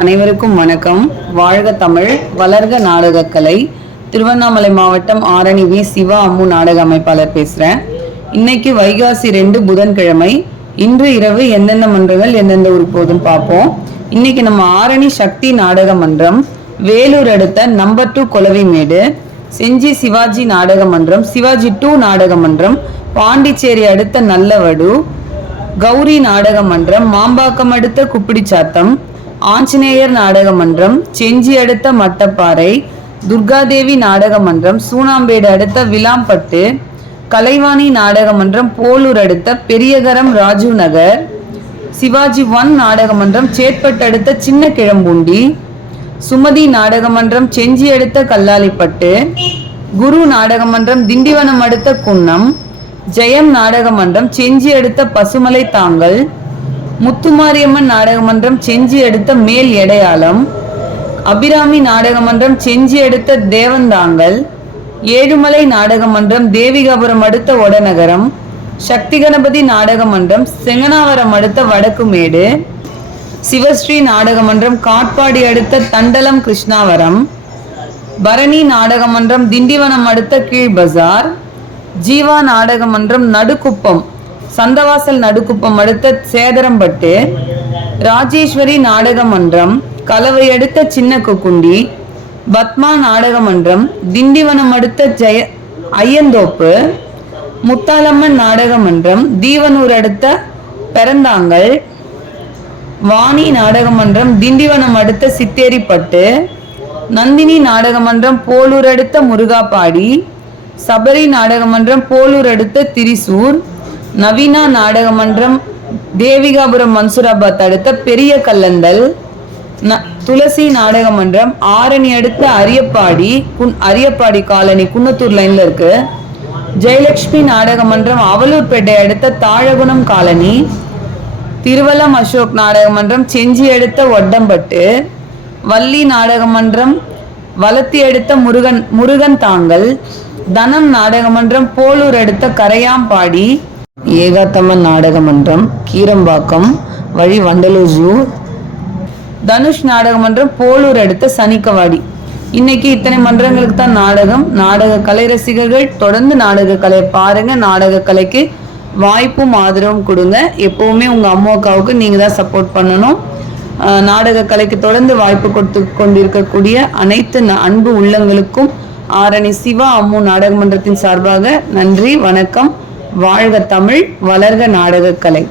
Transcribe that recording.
அனைவருக்கும் வணக்கம். வாழ்க தமிழ் வளர்க நாடகக்கலை. திருவண்ணாமலை மாவட்டம் ஆரணி வி. சிவா அம்மு நாடக அமைப்பாளர் பேசுகிறேன் இன்னைக்கு வைகாசி ரெண்டு புதன்கிழமை. இன்று இரவு எந்தெந்த மன்றங்கள் எந்தெந்த ஊர் போதும் பார்ப்போம். இன்னைக்கு நம்ம ஆரணி சக்தி நாடக மன்றம் வேலூர் அடுத்த நம்பர் டூ கொலவிமேடு செஞ்சி சிவாஜி நாடக மன்றம் சிவாஜி டூ நாடக மன்றம் பாண்டிச்சேரி அடுத்த நல்லவடு கௌரி நாடக மன்றம் மாம்பாக்கம் அடுத்த குப்பிடிச்சாத்தம் ஆஞ்சநேயர் நாடக மன்றம் செஞ்சி அடுத்த மட்டப்பாறை துர்காதேவி நாடக மன்றம் சூனாம்பேடு அடுத்த விலாம்பட்டு கலைவாணி நாடக மன்றம் போலூர் அடுத்த பெரியகரம் ராஜீவ் நகர் சிவாஜி ஒன் நாடக மன்றம் சேட்பட்டு அடுத்த சின்ன கிழம்பூண்டி சுமதி நாடக மன்றம் செஞ்சி அடுத்த கல்லாலிப்பட்டு குரு நாடக மன்றம் திண்டிவனம் அடுத்த குன்னம் ஜெயம் நாடக மன்றம் செஞ்சி அடுத்த பசுமலை தாங்கல் முத்துமாரியம்மன் நாடகமன்றம் செஞ்சி அடுத்த மேல் எடையாளம். அபிராமி நாடகமன்றம் செஞ்சி அடுத்த தேவந்தாங்கல். ஏழுமலை நாடகமன்றம் தேவிகாபுரம் அடுத்த ஒடநகரம் சக்தி கணபதி நாடகமன்றம் செங்கனாவரம் அடுத்த வடக்குமேடு. சிவஸ்ரீ நாடகமன்றம் காட்பாடி அடுத்த தண்டலம் கிருஷ்ணாவரம். பரணி நாடகமன்றம் திண்டிவனம் அடுத்த கீழ் பஜார் ஜீவா நாடகமன்றம் நடுக்குப்பம் சந்தவாசல் நடுக்குப்பம் அடுத்த சேதரம்பட்டு ராஜேஸ்வரி நாடக மன்றம் கலவை அடுத்த சின்ன கொக்குண்டி பத்மா நாடக மன்றம் திண்டிவனம் அடுத்த ஜெய ஐயந்தோப்பு முத்தாலம்மன் நாடக மன்றம் தீவனூர் அடுத்த பெரந்தாங்கல் வாணி நாடக மன்றம் திண்டிவனம் அடுத்த சித்தேரிப்பட்டு நந்தினி நாடக மன்றம் போலூர் அடுத்த முருகாப்பாடி சபரி நாடக மன்றம் போலூர் அடுத்த திரிசூர் நவீனா நாடக மன்றம் தேவிகாபுரம் மன்சூராபாத் அடுத்த பெரிய கல்லந்தல். ந- துளசி நாடக மன்றம் ஆரணி அடுத்த அரியப்பாடி குன் அரியப்பாடி காலனி குன்னத்தூர் லைன்ல இருக்கு. ஜெயலட்சுமி நாடக மன்றம் அவலூர்பேட்டை அடுத்த தாழகுணம் காலனி. திருவலம் அசோக் நாடக மன்றம் செஞ்சி அடுத்த ஒட்டம்பட்டு. வள்ளி நாடக மன்றம் வளர்த்தி அடுத்த முருகன் முருகன் தாங்கல். தனம் நாடக மன்றம் போலூர் அடுத்த கரையாம்பாடி. ஏகாத்தம்மன் நாடக மன்றம் கீரம்பாக்கம் வழி வண்டலூர் ஜூ. தனுஷ் நாடக மன்றம் போலூர் அடுத்த சனிக்கவாடி. இன்னைக்கு இத்தனை மன்றங்களுக்கு தான் நாடகம். நாடக கலை ரசிகர்கள் தொடர்ந்து நாடக கலையை பாருங்க. நாடக கலைக்கு வாய்ப்பும் ஆதரவும் கொடுங்க. எப்பவுமே உங்க அம்மா அக்காவுக்கு நீங்க தான் சப்போர்ட் பண்ணணும். நாடக கலைக்கு தொடர்ந்து வாய்ப்பு கொடுத்து கொண்டிருக்கக்கூடிய அனைத்து அன்பு உள்ளங்களுக்கும் ஆரணி சிவா அம்மு நாடக மன்றத்தின் சார்பாக நன்றி வணக்கம். வாழ்க தமிழ் வளர்க நாடகக்கலை. கலை